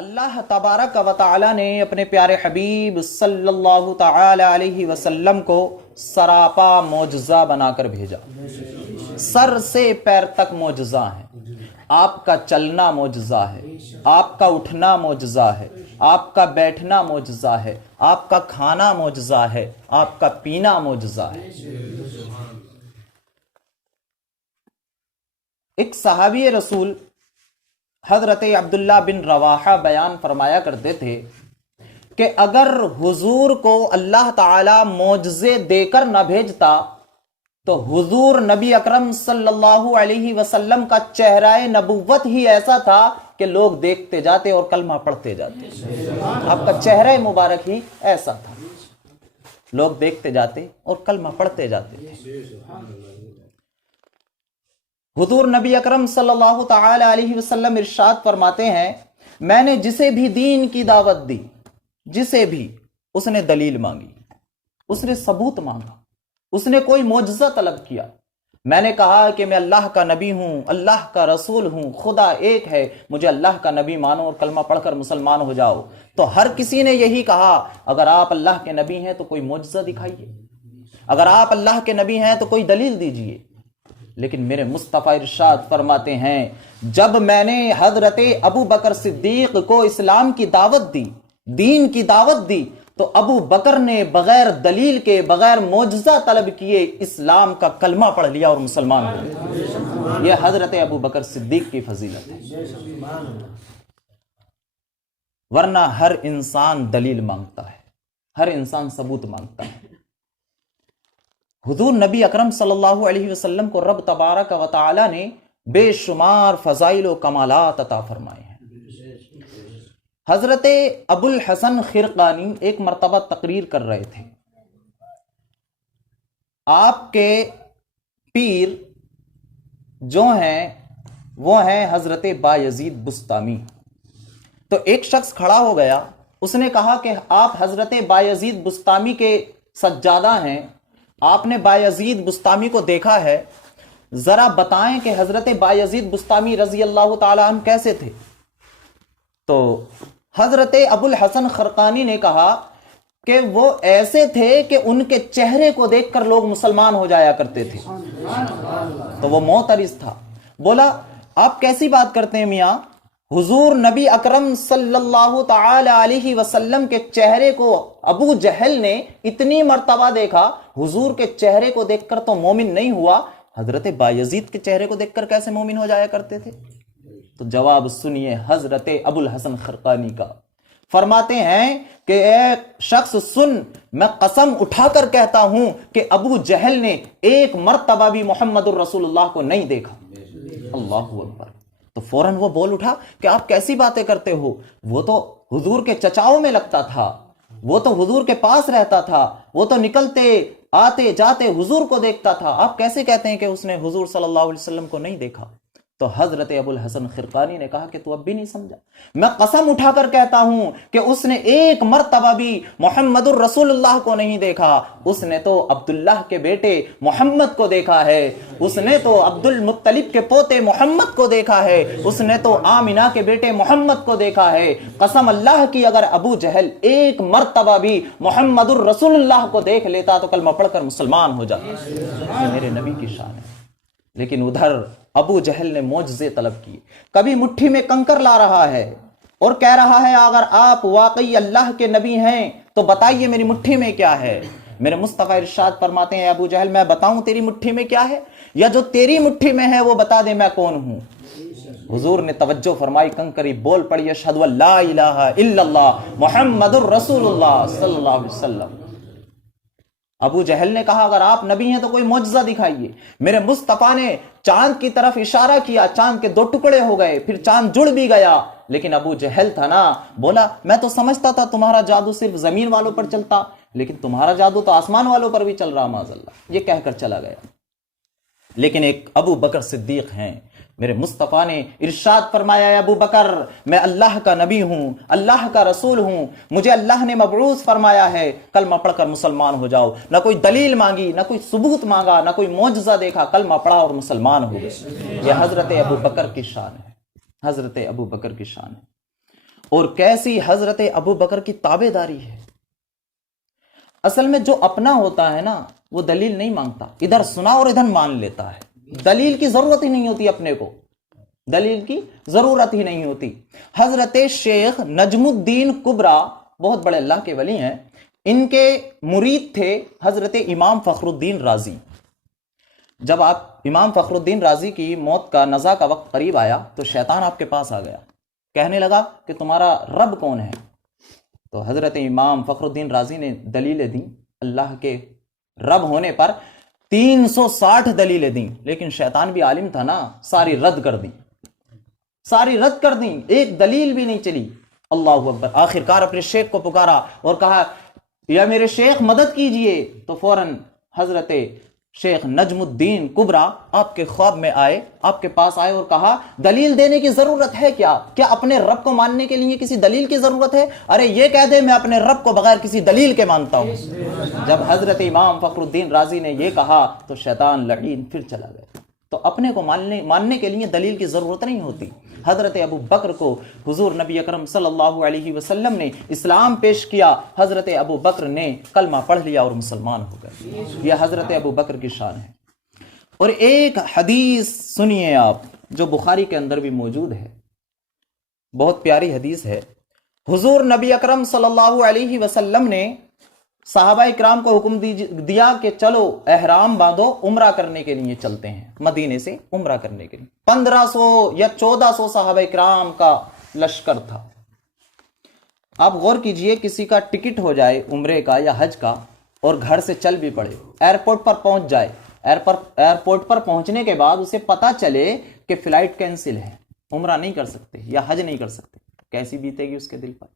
اللہ تبارک و تعالی نے اپنے پیارے حبیب صلی اللہ تعالی علیہ وسلم کو سراپا معجزہ بنا کر بھیجا. سر سے پیر تک معجزہ ہے. آپ کا چلنا معجزہ ہے، آپ کا اٹھنا معجزہ ہے، آپ کا بیٹھنا معجزہ ہے، آپ کا کھانا معجزہ ہے، آپ کا پینا معجزہ ہے. ایک صحابی رسول حضرت عبداللہ بن رواحہ بیان فرمایا کرتے تھے کہ اگر حضور کو اللہ تعالی معجزے دے کر نہ بھیجتا تو حضور نبی اکرم صلی اللہ علیہ وسلم کا چہرہ نبوت ہی ایسا تھا کہ لوگ دیکھتے جاتے اور کلمہ پڑھتے جاتے. آپ کا چہرہ مبارک ہی ایسا تھا، لوگ دیکھتے جاتے اور کلمہ پڑھتے جاتے تھے. حضور نبی اکرم صلی اللہ تعالی علیہ وسلم ارشاد فرماتے ہیں، میں نے جسے بھی دین کی دعوت دی، جسے بھی، اس نے دلیل مانگی، اس نے ثبوت مانگا، اس نے کوئی معجزہ طلب کیا. میں نے کہا کہ میں اللہ کا نبی ہوں، اللہ کا رسول ہوں، خدا ایک ہے، مجھے اللہ کا نبی مانو اور کلمہ پڑھ کر مسلمان ہو جاؤ. تو ہر کسی نے یہی کہا، اگر آپ اللہ کے نبی ہیں تو کوئی معجزہ دکھائیے، اگر آپ اللہ کے نبی ہیں تو کوئی دلیل دیجئے. لیکن میرے مصطفیٰ ارشاد فرماتے ہیں، جب میں نے حضرت ابو بکر صدیق کو اسلام کی دعوت دی، دین کی دعوت دی، تو ابو بکر نے بغیر دلیل کے، بغیر معجزہ طلب کیے اسلام کا کلمہ پڑھ لیا اور مسلمان ہو گئے. یہ حضرت ابو بکر صدیق کی فضیلت ہے. ورنہ ہر انسان دلیل مانگتا ہے، ہر انسان ثبوت مانگتا ہے. حضور نبی اکرم صلی اللہ علیہ وسلم کو رب تبارک و تعالی نے بے شمار فضائل و کمالات عطا فرمائے ہیں. حضرت ابو الحسن خرقانی ایک مرتبہ تقریر کر رہے تھے. آپ کے پیر جو ہیں وہ ہیں حضرت بایزید بسطامی. تو ایک شخص کھڑا ہو گیا، اس نے کہا کہ آپ حضرت بایزید بسطامی کے سجادہ ہیں، آپ نے بایزید بسطامی کو دیکھا ہے، ذرا بتائیں کہ حضرت بایزید بسطامی رضی اللہ تعالی عنہ کیسے تھے؟ تو حضرت ابو الحسن خرقانی نے کہا کہ وہ ایسے تھے کہ ان کے چہرے کو دیکھ کر لوگ مسلمان ہو جایا کرتے تھے. تو وہ معترض تھا، بولا آپ کیسی بات کرتے ہیں میاں؟ حضور نبی اکرم صلی اللہ تعالی علیہ وسلم کے چہرے کو ابو جہل نے اتنی مرتبہ دیکھا، حضور کے چہرے کو دیکھ کر تو مومن نہیں ہوا، حضرت بایزید کے چہرے کو دیکھ کر کیسے مومن ہو جایا کرتے تھے؟ تو جواب سنیے حضرت ابو الحسن خرقانی کا. فرماتے ہیں کہ ایک شخص سن، میں قسم اٹھا کر کہتا ہوں کہ ابو جہل نے ایک مرتبہ بھی محمد الرسول اللہ کو نہیں دیکھا. اللہ اکبر. تو فوراً وہ بول اٹھا کہ آپ کیسی باتیں کرتے ہو، وہ تو حضور کے چچاؤں میں لگتا تھا، وہ تو حضور کے پاس رہتا تھا، وہ تو نکلتے آتے جاتے حضور کو دیکھتا تھا، آپ کیسے کہتے ہیں کہ اس نے حضور صلی اللہ علیہ وسلم کو نہیں دیکھا؟ تو حضرت ابو الحسن خرقانی نے کہا کہ تو اب بھی نہیں سمجھا. میں قسم اٹھا کر کہتا ہوں کہ اس نے ایک مرتبہ بھی محمد الرسول اللہ کو نہیں دیکھا. اس نے تو عبداللہ کے بیٹے محمد کو دیکھا ہے، اس نے تو عبد المطلب کے پوتے محمد کو دیکھا ہے، اس نے تو آمنہ کے بیٹے محمد کو دیکھا ہے. قسم اللہ کی اگر ابو جہل ایک مرتبہ بھی محمد الرسول اللہ کو دیکھ لیتا تو کلمہ پڑھ کر مسلمان ہو جاتا. یہ میرے نبی کی شان ہے. لیکن ادھر ابو جہل نے معجزے طلب کیے. کبھی مٹھی میں کنکر لا رہا ہے اور کہہ رہا ہے اگر آپ واقعی اللہ کے نبی ہیں تو بتائیے میری مٹھی میں کیا ہے. میرے مصطفیٰ ارشاد فرماتے ہیں ابو جہل میں بتاؤں تیری مٹھی میں کیا ہے، یا جو تیری مٹھی میں ہے وہ بتا دے میں کون ہوں؟ حضور نے توجہ فرمائی، کنکری بول پڑی اشہدو ان لا الہ الا اللہ محمد الرسول اللہ صلی اللہ علیہ وسلم. ابو جہل نے کہا اگر آپ نبی ہیں تو کوئی معجزہ دکھائیے. میرے مصطفیٰ نے چاند کی طرف اشارہ کیا، چاند کے 2 ٹکڑے ہو گئے، پھر چاند جڑ بھی گیا. لیکن ابو جہل تھا نا، بولا میں تو سمجھتا تھا تمہارا جادو صرف زمین والوں پر چلتا، لیکن تمہارا جادو تو آسمان والوں پر بھی چل رہا معاذ اللہ. یہ کہہ کر چلا گیا. لیکن ایک ابو بکر صدیق ہیں، میرے مصطفیٰ نے ارشاد فرمایا اے ابو بکر میں اللہ کا نبی ہوں، اللہ کا رسول ہوں، مجھے اللہ نے مبعوث فرمایا ہے، کلمہ پڑھ کر مسلمان ہو جاؤ. نہ کوئی دلیل مانگی، نہ کوئی ثبوت مانگا، نہ کوئی معجزہ دیکھا، کلمہ پڑھا اور مسلمان ہو گئے. یہ حضرت ابو بکر کی شان ہے، حضرت ابو بکر کی شان ہے. اور کیسی حضرت ابو بکر کی تابع داری ہے۔ اصل میں جو اپنا ہوتا ہے نا وہ دلیل نہیں مانگتا، ادھر سنا اور ادھر مان لیتا ہے، دلیل کی ضرورت ہی نہیں ہوتی، اپنے کو دلیل کی ضرورت ہی نہیں ہوتی۔ حضرت شیخ نجم الدین کبرا بہت بڑے اللہ کے ولی ہیں، ان کے مرید تھے حضرت امام فخر الدین رازی۔ جب آپ امام فخر الدین رازی کی موت کا نزا کا وقت قریب آیا تو شیطان آپ کے پاس آ گیا، کہنے لگا کہ تمہارا رب کون ہے؟ تو حضرت امام فخر الدین رازی نے دلیلیں دیں اللہ کے رب ہونے پر، 360 دلیلیں دیں، لیکن شیطان بھی عالم تھا نا، ساری رد کر دیں، ساری رد کر دیں، ایک دلیل بھی نہیں چلی۔ اللہ اکبر۔ آخر کار اپنے شیخ کو پکارا اور کہا یا میرے شیخ مدد کیجئے، تو فوراً حضرت شیخ نجم الدین کبرا آپ کے خواب میں آئے، آپ کے پاس آئے اور کہا دلیل دینے کی ضرورت ہے کیا اپنے رب کو ماننے کے لیے کسی دلیل کی ضرورت ہے؟ ارے یہ کہہ دے میں اپنے رب کو بغیر کسی دلیل کے مانتا ہوں۔ جب حضرت امام فخر الدین رازی نے یہ کہا تو شیطان لعین پھر چلا گیا۔ تو اپنے کو ماننے کے لیے دلیل کی ضرورت نہیں ہوتی۔ حضرت ابو بکر کو حضور نبی اکرم صلی اللہ علیہ وسلم نے اسلام پیش کیا، حضرت ابو بکر نے کلمہ پڑھ لیا اور مسلمان ہو گئے۔ یہ حضرت ابو بکر کی شان ہے۔ اور ایک حدیث سنیے آپ جو بخاری کے اندر بھی موجود ہے، بہت پیاری حدیث ہے۔ حضور نبی اکرم صلی اللہ علیہ وسلم نے صحابہ اکرام کو حکم دیا کہ چلو احرام باندھو، عمرہ کرنے کے لیے چلتے ہیں، مدینے سے عمرہ کرنے کے لیے۔ 1500 یا 1400 صحابہ اکرام کا لشکر تھا۔ آپ غور کیجئے، کسی کا ٹکٹ ہو جائے عمرے کا یا حج کا اور گھر سے چل بھی پڑے، ایئرپورٹ پر پہنچ جائے، ایئرپورٹ پر پہنچنے کے بعد اسے پتا چلے کہ فلائٹ کینسل ہے، عمرہ نہیں کر سکتے یا حج نہیں کر سکتے، کیسی بیتے گی اس کے دل پر؟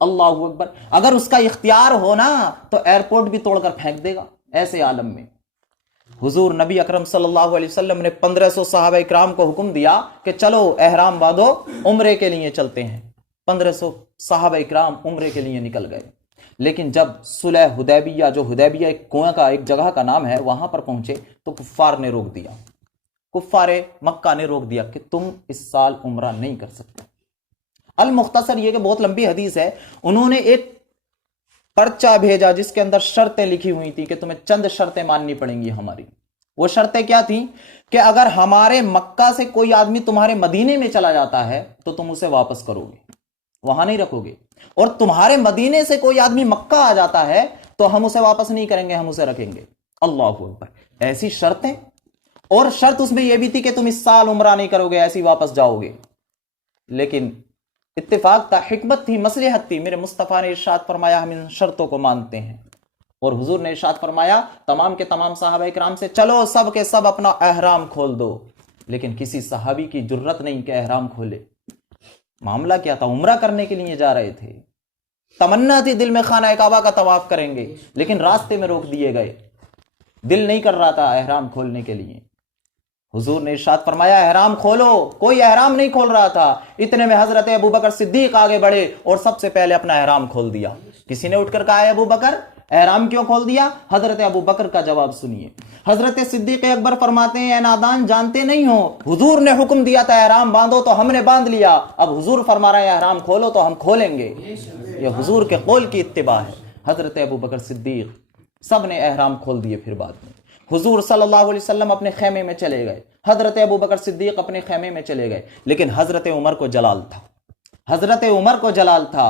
اللہ اکبر۔ اگر اس کا اختیار ہونا تو ایئرپورٹ بھی توڑ کر پھینک دے گا ایسے عالم میں۔ حضور نبی اکرم صلی اللہ علیہ وسلم نے 1500 صحابہ اکرام کو حکم دیا کہ چلو احرام باندھو، عمرے کے لیے چلتے ہیں۔ 1500 صحابہ اکرام عمرے کے لیے نکل گئے، لیکن جب صلح حدیبیہ، جو حدیبیہ ایک کنویں کا ایک جگہ کا نام ہے، وہاں پر پہنچے تو کفار نے روک دیا، کفار مکہ نے روک دیا کہ تم اس سال عمرہ نہیں کر سکتے۔ المختصر یہ کہ بہت لمبی حدیث ہے، انہوں نے ایک پرچہ بھیجا جس کے اندر شرطیں لکھی ہوئی تھی کہ تمہیں چند شرطیں ماننی پڑیں گی ہماری۔ وہ شرطیں کیا تھیں کہ اگر ہمارے مکہ سے کوئی آدمی تمہارے مدینے میں چلا جاتا ہے تو تم اسے واپس کرو گے، وہاں نہیں رکھو گے، اور تمہارے مدینے سے کوئی آدمی مکہ آ جاتا ہے تو ہم اسے واپس نہیں کریں گے، ہم اسے رکھیں گے۔ اللہ اکبر۔ ایسی شرطیں، اور شرط اس میں یہ بھی تھی کہ تم اس سال عمرہ نہیں کرو گے، ایسی واپس جاؤ گے۔ لیکن اتفاق تھا، حکمت تھی، مصلحت تھی، میرے مصطفیٰ نے ارشاد فرمایا ہم ان شرطوں کو مانتے ہیں، اور حضور نے ارشاد فرمایا تمام کے تمام صحابہ اکرام سے چلو سب کے سب اپنا احرام کھول دو۔ لیکن کسی صحابی کی جرت نہیں کہ احرام کھولے۔ معاملہ کیا تھا؟ عمرہ کرنے کے لیے جا رہے تھے، تمنا تھی دل میں خانہ کعبہ کا طواف کریں گے، لیکن راستے میں روک دیے گئے، دل نہیں کر رہا تھا احرام کھولنے کے لیے۔ حضور نے ارشاد فرمایا احرام کھولو، کوئی احرام نہیں کھول رہا تھا، اتنے میں حضرت ابو بکر صدیق آگے بڑھے اور سب سے پہلے اپنا احرام کھول دیا۔ کسی نے اٹھ کر کہا ہے ابو بکر احرام کیوں کھول دیا؟ حضرت ابو بکر کا جواب سنیے۔ حضرت صدیق اکبر فرماتے ہیں اے نادان، جانتے نہیں ہو حضور نے حکم دیا تھا احرام باندھو تو ہم نے باندھ لیا، اب حضور فرما رہے ہیں احرام کھولو تو ہم کھولیں گے۔ یہ حضور کے قول کی اتباع ہے۔ حضرت ابو بکر صدیق سب نے احرام کھول دیے۔ پھر بعد میں حضور صلی اللہ علیہ وسلم اپنے خیمے میں چلے گئے، حضرت ابو بکر صدیق اپنے خیمے میں چلے گئے، لیکن حضرت عمر کو جلال تھا، حضرت عمر کو جلال تھا۔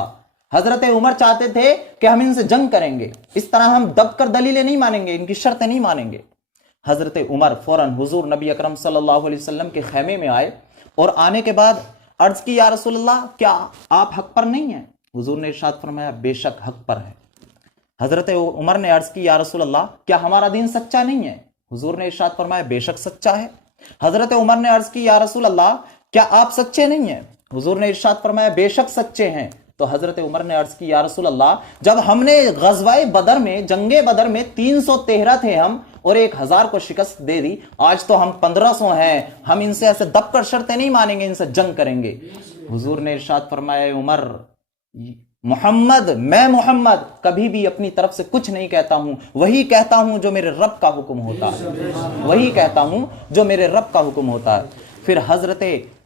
حضرت عمر چاہتے تھے کہ ہم ان سے جنگ کریں گے، اس طرح ہم دب کر دلیلیں نہیں مانیں گے، ان کی شرطیں نہیں مانیں گے۔ حضرت عمر فوراً حضور نبی اکرم صلی اللہ علیہ وسلم کے خیمے میں آئے اور آنے کے بعد عرض کی یا رسول اللہ کیا آپ حق پر نہیں ہیں؟ حضور نے ارشاد فرمایا بے شک حق پر ہے۔ حضرت عمر نے عرض کی یا رسول اللہ کیا ہمارا دین سچا نہیں ہے؟ حضور نے ارشاد فرمایا بے شک سچا ہے۔ حضرت عمر نے عرض کی یا رسول اللہ کیا آپ سچے نہیں ہیں؟ حضور نے ارشاد فرمایا بے شک سچے ہیں۔ تو حضرت عمر نے عرض کی یا رسول اللہ جب ہم نے غزوہ بدر میں، جنگ بدر میں 313 تھے ہم اور 1000 کو شکست دے دی، آج تو ہم 1500 ہیں، ہم ان سے ایسے دب کر شرطیں نہیں مانیں گے، ان سے جنگ کریں گے۔ حضور نے ارشاد فرمایا عمر میں محمد کبھی بھی اپنی طرف سے کچھ نہیں کہتا ہوں، وہی کہتا ہوں جو میرے رب کا حکم ہوتا ہے، وہی کہتا ہوں جو میرے رب کا حکم ہوتا ہے۔ پھر حضرت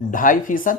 2.5%,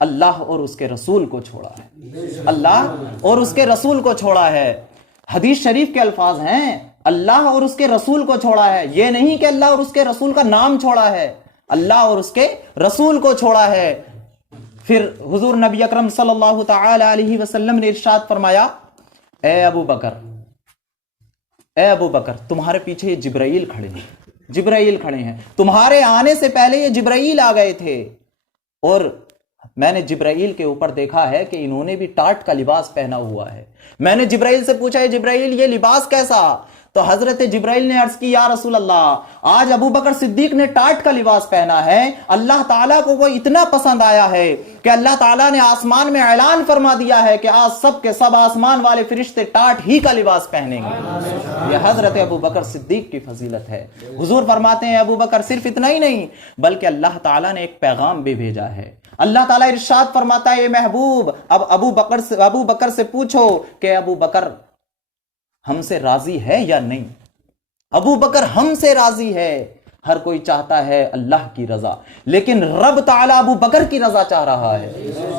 اللہ اور اس کے رسول کو چھوڑا ہے، اللہ اور اس کے رسول کو چھوڑا ہے۔ حدیث شریف کے الفاظ ہیں اللہ اور اس کے رسول کو چھوڑا ہے، یہ نہیں کہ اللہ اور اس کے رسول کا نام چھوڑا ہے، اللہ اور اس کے رسول کو چھوڑا ہے۔ پھر حضور نبی اکرم صلی اللہ تعالی علیہ وسلم نے ارشاد فرمایا، اے ابو بکر تمہارے پیچھے یہ جبرائیل کھڑے ہیں، تمہارے آنے سے پہلے یہ جبرائیل آ گئے تھے، اور میں نے جبرائیل کے اوپر دیکھا ہے کہ انہوں نے بھی ٹاٹ کا لباس پہنا ہوا ہے۔ میں نے جبرائیل سے پوچھا، جبرائیل یہ لباس کیسا؟ تو حضرت جبرائیل نے عرض کی، یا رسول اللہ، آج ابو بکر صدیق نے ٹاٹ کا لباس پہنا ہے، اللہ تعالیٰ کو وہ اتنا پسند آیا ہے کہ اللہ تعالیٰ نے آسمان میں اعلان فرما دیا ہے کہ آج سب کے سب آسمان والے فرشتے ٹاٹ ہی کا لباس پہنیں گے۔ یہ حضرت ابو بکر صدیق کی فضیلت ہے۔ حضور فرماتے ہیں ابو بکر صرف اتنا ہی نہیں بلکہ اللہ تعالیٰ نے ایک پیغام بھی بھیجا ہے۔ اللہ تعالیٰ ارشاد فرماتا ہے، اے محبوب اب ابو بکر سے پوچھو کہ ابو بکر ہم سے راضی ہے یا نہیں؟ ابو بکر ہم سے راضی ہے۔ ہر کوئی چاہتا ہے اللہ کی رضا، لیکن رب تعالیٰ ابو بکر کی رضا چاہ رہا ہے۔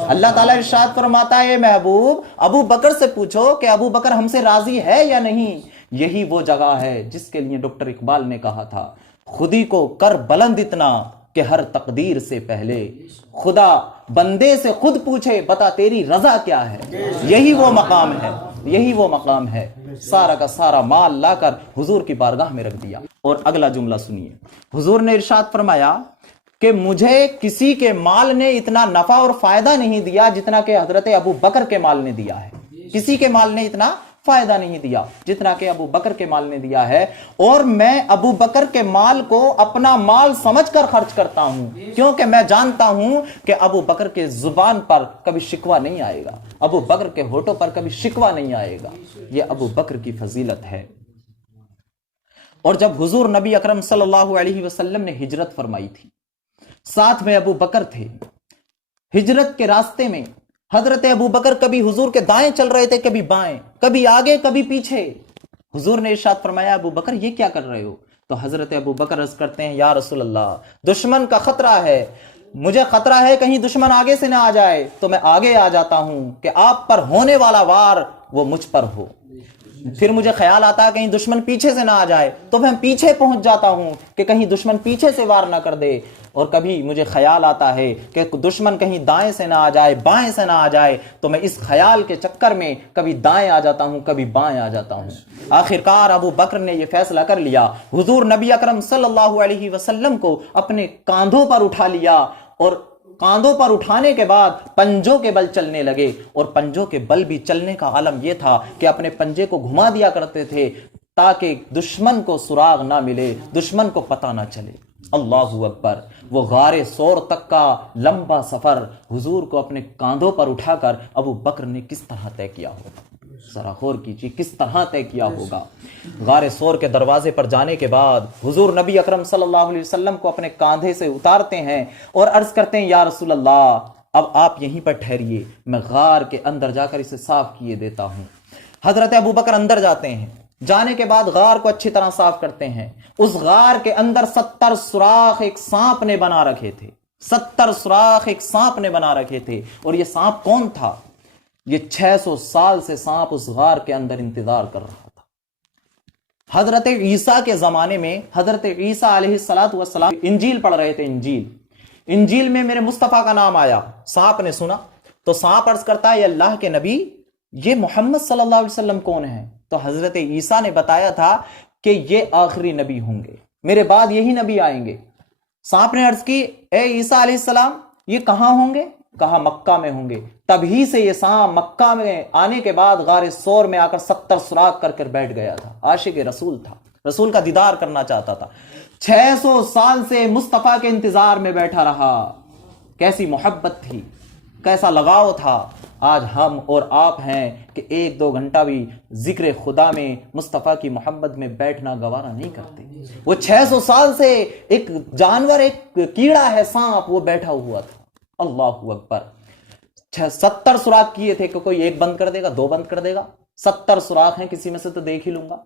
اللہ تعالیٰ ارشاد فرماتا ہے، محبوب ابو بکر سے پوچھو کہ ابو بکر ہم سے راضی ہے یا نہیں۔ یہی وہ جگہ ہے جس کے لیے ڈاکٹر اقبال نے کہا تھا، خودی کو کر بلند اتنا کہ ہر تقدیر سے پہلے خدا بندے سے خود پوچھے بتا تیری رضا کیا ہے۔ یہی وہ مقام ہے۔ سارا کا سارا مال لا کر حضور کی بارگاہ میں رکھ دیا۔ اور اگلا جملہ سنیے، حضور نے ارشاد فرمایا کہ مجھے کسی کے مال نے اتنا نفع اور فائدہ نہیں دیا جتنا کہ حضرت ابو بکر کے مال نے دیا ہے۔ کسی کے مال نے اتنا فائدہ نہیں دیا جتنا کہ ابو بکر کے مال نے دیا ہے، اور میں ابو بکر کے مال کو اپنا مال سمجھ کر خرچ کرتا ہوں، کیونکہ میں جانتا ہوں کہ ابو بکر کے زبان پر کبھی شکوہ نہیں آئے گا، ابو بکر کے ہونٹوں پر کبھی شکوہ نہیں آئے گا۔ یہ ابو بکر کی فضیلت ہے۔ اور جب حضور نبی اکرم صلی اللہ علیہ وسلم نے ہجرت فرمائی تھی، ساتھ میں ابو بکر تھے۔ ہجرت کے راستے میں حضرت ابو بکر کبھی حضور کے دائیں چل رہے تھے، کبھی بائیں، کبھی آگے کبھی پیچھے۔ حضور نے ارشاد فرمایا، ابو بکر یہ کیا کر رہے ہو؟ تو حضرت ابو بکر عرض کرتے ہیں، یا رسول اللہ دشمن کا خطرہ ہے، مجھے خطرہ ہے کہیں دشمن آگے سے نہ آ جائے، تو میں آگے آ جاتا ہوں کہ آپ پر ہونے والا وار وہ مجھ پر ہو۔ پھر مجھے خیال آتا ہے کہیں دشمن پیچھے سے نہ آ جائے، تو میں پیچھے پہنچ جاتا ہوں کہ کہیں دشمن پیچھے سے وار نہ کر دے۔ اور کبھی مجھے خیال آتا ہے کہ دشمن کہیں دائیں سے نہ آ جائے، بائیں سے نہ آ جائے، تو میں اس خیال کے چکر میں کبھی دائیں آ جاتا ہوں، کبھی بائیں آ جاتا ہوں۔ آخرکار ابو بکر نے یہ فیصلہ کر لیا، حضور نبی اکرم صلی اللہ علیہ وسلم کو اپنے کاندھوں پر اٹھا لیا، اور کاندھوں پر اٹھانے کے بعد پنجوں کے بل چلنے لگے۔ اور پنجوں کے بل بھی چلنے کا عالم یہ تھا کہ اپنے پنجے کو گھما دیا کرتے تھے تاکہ دشمن کو سراغ نہ ملے، دشمن کو پتہ نہ چلے۔ اللہ اکبر! وہ غار ثور تک کا لمبا سفر حضور کو اپنے کاندھوں پر اٹھا کر ابو بکر نے کس طرح طے کیا ہوگا؟ ذرا غور کیجیے کس طرح طے کیا ہوگا۔ غار ثور کے دروازے پر جانے کے بعد حضور نبی اکرم صلی اللہ علیہ وسلم کو اپنے کاندھے سے اتارتے ہیں اور عرض کرتے ہیں، یا رسول اللہ اب آپ یہیں پر ٹھہریے، میں غار کے اندر جا کر اسے صاف کیے دیتا ہوں۔ حضرت ابو بکر اندر جاتے ہیں، جانے کے بعد غار کو اچھی طرح صاف کرتے ہیں۔ اس غار کے اندر 70 سوراخ ایک سانپ نے بنا رکھے تھے، 70 سوراخ ایک سانپ نے بنا رکھے تھے۔ اور یہ سانپ کون تھا؟ یہ 600 سال سے سانپ اس غار کے اندر انتظار کر رہا تھا۔ حضرت عیسیٰ کے زمانے میں حضرت عیسیٰ علیہ السلام انجیل پڑھ رہے تھے، انجیل میں میرے مصطفیٰ کا نام آیا، سانپ نے سنا تو سانپ عرض کرتا ہے، اللہ کے نبی یہ محمد صلی اللہ علیہ وسلم کون ہیں؟ تو حضرت عیسیٰ نے بتایا تھا کہ یہ آخری نبی ہوں گے، میرے بعد یہی نبی آئیں گے۔ سانپ نے عرض کی، اے عیسیٰ علیہ السلام یہ کہاں ہوں گے؟ کہا مکہ میں ہوں گے۔ تبھی سے یہ سانپ مکہ میں آنے کے بعد غار ثور میں آ کر 70 سوراخ کر کر بیٹھ گیا تھا۔ عاشق رسول تھا، رسول کا دیدار کرنا چاہتا تھا، 600 سال سے مصطفیٰ کے انتظار میں بیٹھا رہا۔ کیسی محبت تھی، کیسا لگاؤ تھا۔ آج ہم اور آپ ہیں کہ 1-2 گھنٹہ بھی ذکر خدا میں مصطفیٰ کی محبت میں بیٹھنا گوارا نہیں کرتے۔ وہ 600 سال سے ایک جانور، ایک کیڑا ہے سانپ، وہ بیٹھا ہوا تھا۔ اللہ اکبر! 70 سوراخ کیے تھے کہ کوئی ایک بند کر دے گا، 2 بند کر دے گا، 70 سوراخ ہیں، کسی میں سے تو دیکھ ہی لوں گا۔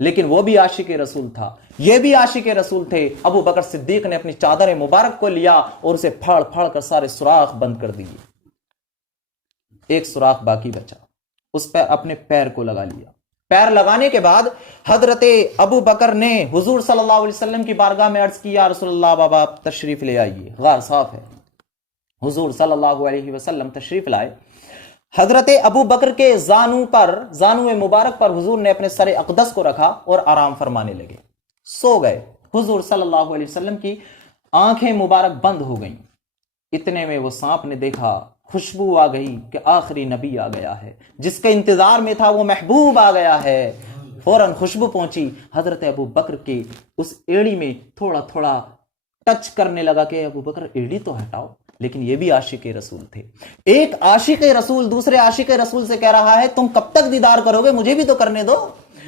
لیکن وہ بھی عاشق رسول تھا، یہ بھی عاشق رسول تھے۔ ابو بکر صدیق نے اپنی چادر مبارک کو لیا اور اسے پھاڑ پھاڑ کر سارے سوراخ بند کر دیے، ایک سوراخ باقی بچا، اس پر اپنے پیر کو لگا لیا۔ پیر لگانے کے بعد حضرت ابو بکر نے حضور صلی اللہ علیہ وسلم کی بارگاہ میں عرض کیا، رسول اللہ بابا آپ تشریف لے آئیے، غار صاف ہے۔ حضور صلی اللہ علیہ وسلم تشریف لائے، حضرت ابو بکر کے زانو مبارک پر حضور نے اپنے سر اقدس کو رکھا اور آرام فرمانے لگے، سو گئے۔ حضور صلی اللہ علیہ وسلم کی آنکھیں مبارک بند ہو گئیں، اتنے میں وہ سانپ نے دیکھا، خوشبو آ گئی کہ آخری نبی آ گیا ہے، جس کے انتظار میں تھا وہ محبوب آ گیا ہے۔ فوراً خوشبو پہنچی، حضرت ابو بکر کی اس ایڑی میں تھوڑا تھوڑا ٹچ کرنے لگا کہ ابو بکر ایڑی تو ہٹاؤ، لیکن یہ بھی عاشق رسول تھے۔ ایک عاشق رسول دوسرے عاشق رسول سے کہہ رہا ہے تم کب تک دیدار کرو گے، مجھے بھی تو کرنے دو،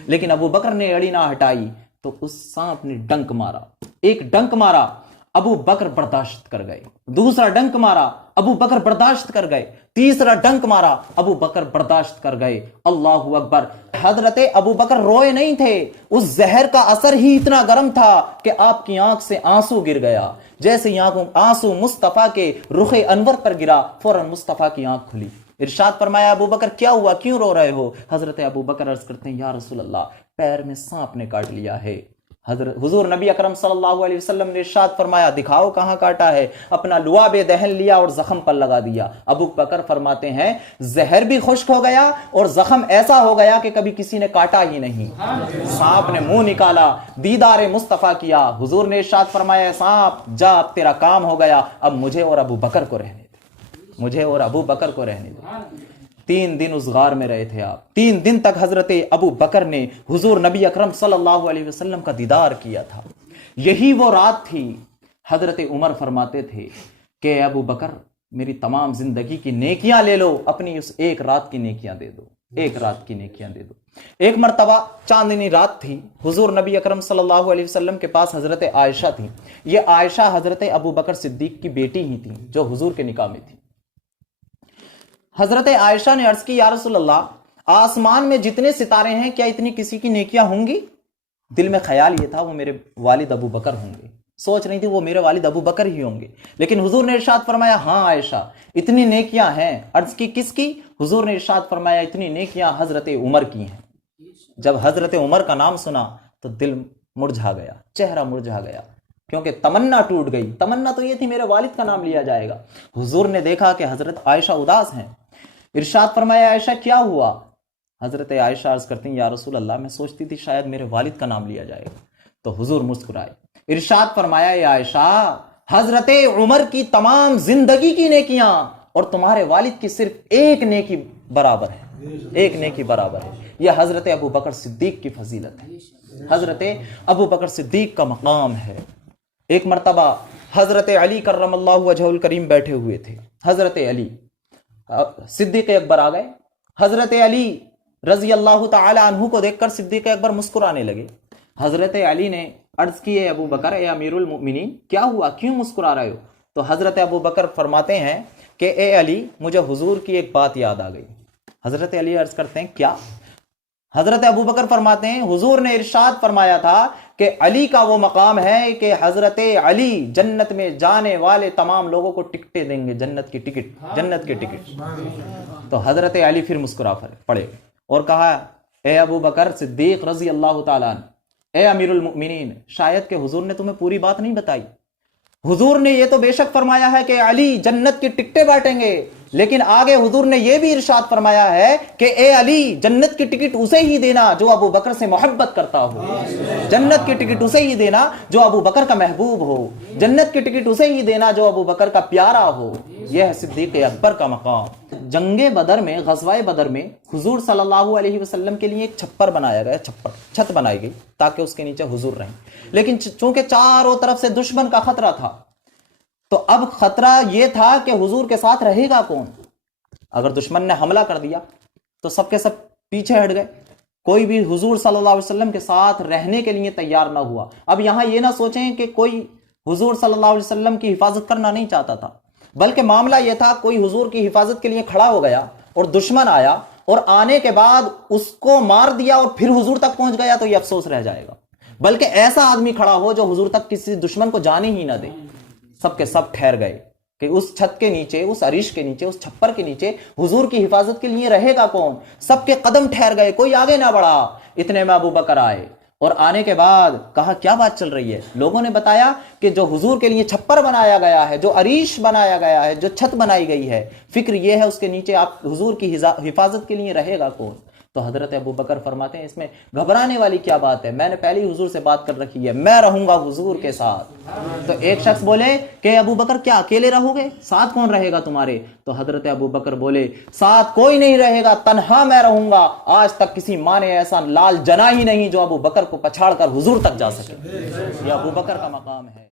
لیکن ابو بکر نے ایڑی نہ ہٹائی تو اس سانپ نے ڈنک مارا، ایک ڈنک مارا، ابو بکر برداشت کر گئے، دوسرا ڈنک مارا، ابو بکر برداشت کر گئے، تیسرا ڈنک مارا، ابو بکر برداشت کر گئے۔ اللہ اکبر! حضرت ابو بکر روئے نہیں تھے، اس زہر کا اثر ہی اتنا گرم تھا کہ آپ کی آنکھ سے آنسو گر گیا، جیسے ہی آنسو مصطفیٰ کے رخ انور پر گرا، فوراً مصطفیٰ کی آنکھ کھلی۔ ارشاد فرمایا ابو بکر کیا ہوا، کیوں رو رہے ہو؟ حضرت ابو بکر عرض کرتے ہیں یا رسول اللہ پیر میں سانپ نے کاٹ لیا ہے۔ حضور نبی اکرم صلی اللہ علیہ وسلم نے ارشاد فرمایا دکھاؤ کہاں کاٹا ہے، اپنا لعاب دہن لیا اور زخم پر لگا دیا۔ ابو بکر فرماتے ہیں زہر بھی خشک ہو گیا اور زخم ایسا ہو گیا کہ کبھی کسی نے کاٹا ہی نہیں۔ سانپ نے منہ نکالا، دیدار مصطفیٰ کیا، حضور نے ارشاد فرمایا سانپ جا اب تیرا کام ہو گیا، اب مجھے اور ابو بکر کو رہنے دے، مجھے اور ابو بکر کو رہنے دے۔ 3 دن اس غار میں رہے تھے آپ، 3 دن تک حضرت ابو بکر نے حضور نبی اکرم صلی اللہ علیہ وسلم کا دیدار کیا تھا۔ یہی وہ رات تھی، حضرت عمر فرماتے تھے کہ ابو بکر میری تمام زندگی کی نیکیاں لے لو، اپنی اس ایک رات کی نیکیاں دے دو، ایک رات کی نیکیاں دے دو۔ ایک مرتبہ چاندنی رات تھی، حضور نبی اکرم صلی اللہ علیہ وسلم کے پاس حضرت عائشہ تھی۔ یہ عائشہ حضرت ابو بکر صدیق کی بیٹی ہی تھی جو حضور کے نکاح میں تھی۔ حضرت عائشہ نے عرض کی یا رسول اللہ آسمان میں جتنے ستارے ہیں کیا اتنی کسی کی نیکیاں ہوں گی؟ دل میں خیال یہ تھا وہ میرے والد ابو بکر ہوں گے، سوچ نہیں تھی وہ میرے والد ابو بکر ہی ہوں گے، لیکن حضور نے ارشاد فرمایا ہاں عائشہ اتنی نیکیاں ہیں۔ عرض کی کس کی؟ حضور نے ارشاد فرمایا اتنی نیکیاں حضرت عمر کی ہیں۔ جب حضرت عمر کا نام سنا تو دل مرجھا گیا، چہرہ مرجھا گیا، کیونکہ تمنا ٹوٹ گئی۔ تمنا تو یہ تھی میرے والد کا نام لیا جائے گا۔ حضور نے دیکھا کہ حضرت عائشہ اداس ہیں، ارشاد فرمایا عائشہ کیا ہوا؟ حضرت عائشہ عرض کرتی ہیں یا رسول اللہ میں سوچتی تھی شاید میرے والد کا نام لیا جائے گا۔ تو حضور مسکرائے، ارشاد فرمایا اے عائشہ حضرت عمر کی تمام زندگی کی نیکیاں اور تمہارے والد کی صرف ایک نیکی برابر ہے، ایک نیکی برابر ہے۔ یہ حضرت ابو بکر صدیق کی فضیلت ہے، حضرت ابو بکر صدیق کا مقام ہے۔ ایک مرتبہ حضرت علی کرم اللہ وجہہ الکریم بیٹھے ہوئے تھے، حضرت علی صدیق اکبر آ گئے، حضرت علی رضی اللہ تعالی عنہ کو دیکھ کر صدیق اکبر مسکرانے لگے۔ حضرت علی نے عرض کی اے ابو بکر اے امیر المؤمنین کیا ہوا، کیوں مسکرا رہے ہو؟ تو حضرت ابو بکر فرماتے ہیں کہ اے علی مجھے حضور کی ایک بات یاد آ گئی۔ حضرت علی عرض کرتے ہیں کیا؟ حضرت ابو بکر فرماتے ہیں حضور نے ارشاد فرمایا تھا کہ علی کا وہ مقام ہے کہ حضرت علی جنت میں جانے والے تمام لوگوں کو ٹکٹیں دیں گے، جنت کی ٹکٹ، جنت کی ٹکٹ۔ تو حضرت علی پھر مسکرا پڑے اور کہا اے ابو بکر صدیق رضی اللہ تعالیٰ عنہ، اے امیر المؤمنین شاید کہ حضور نے تمہیں پوری بات نہیں بتائی۔ حضور نے یہ تو بے شک فرمایا ہے کہ علی جنت کی ٹکٹیں بانٹیں گے، لیکن آگے حضور نے یہ بھی ارشاد فرمایا ہے کہ اے علی جنت کی ٹکٹ اسے ہی دینا جو ابو بکر سے محبت کرتا ہو، جنت کی ٹکٹ اسے ہی دینا جو ابو بکر کا محبوب ہو، جنت کی ٹکٹ اسے ہی دینا جو ابو بکر کا پیارا ہو۔ یہ ہے صدیق اکبر کا مقام۔ جنگ بدر میں، غزوہ بدر میں حضور صلی اللہ علیہ وسلم کے لیے ایک چھپر بنایا گیا، چھت بنائی گئی تاکہ اس کے نیچے حضور رہیں، لیکن چونکہ چاروں طرف سے دشمن کا خطرہ تھا تو اب خطرہ یہ تھا کہ حضور کے ساتھ رہے گا کون؟ اگر دشمن نے حملہ کر دیا تو سب کے سب پیچھے ہٹ گئے، کوئی بھی حضور صلی اللہ علیہ وسلم کے ساتھ رہنے کے لیے تیار نہ ہوا۔ اب یہاں یہ نہ سوچیں کہ کوئی حضور صلی اللہ علیہ وسلم کی حفاظت کرنا نہیں چاہتا تھا، بلکہ معاملہ یہ تھا کوئی حضور کی حفاظت کے لیے کھڑا ہو گیا اور دشمن آیا اور آنے کے بعد اس کو مار دیا اور پھر حضور تک پہنچ گیا تو یہ افسوس رہ جائے گا، بلکہ ایسا آدمی کھڑا ہو جو حضور تک کسی دشمن کو جانے ہی نہ دے۔ سب کے سب ٹھہر گئے کہ اس چھت کے نیچے، اس عریش کے نیچے، اس چھپر کے نیچے حضور کی حفاظت کے لیے رہے گا کون؟ سب کے قدم ٹھہر گئے، کوئی آگے نہ بڑھا۔ اتنے میں ابو بکر آئے اور آنے کے بعد کہا کیا بات چل رہی ہے؟ لوگوں نے بتایا کہ جو حضور کے لیے چھپر بنایا گیا ہے، جو عریش بنایا گیا ہے، جو چھت بنائی گئی ہے، فکر یہ ہے اس کے نیچے آپ حضور کی حفاظت کے لیے رہے گا کون؟ تو حضرت ابو بکر فرماتے ہیں اس میں گھبرانے والی کیا بات ہے، میں نے پہلے ہی حضور سے بات کر رکھی ہے، میں رہوں گا حضور کے ساتھ۔ تو ایک شخص بولے کہ ابو بکر کیا اکیلے رہو گے؟ ساتھ کون رہے گا تمہارے؟ تو حضرت ابو بکر بولے ساتھ کوئی نہیں رہے گا، تنہا میں رہوں گا۔ آج تک کسی ماں نے ایسا لال جنا ہی نہیں جو ابو بکر کو پچھاڑ کر حضور تک جا سکے۔ یہ ابو بکر کا مقام ہے۔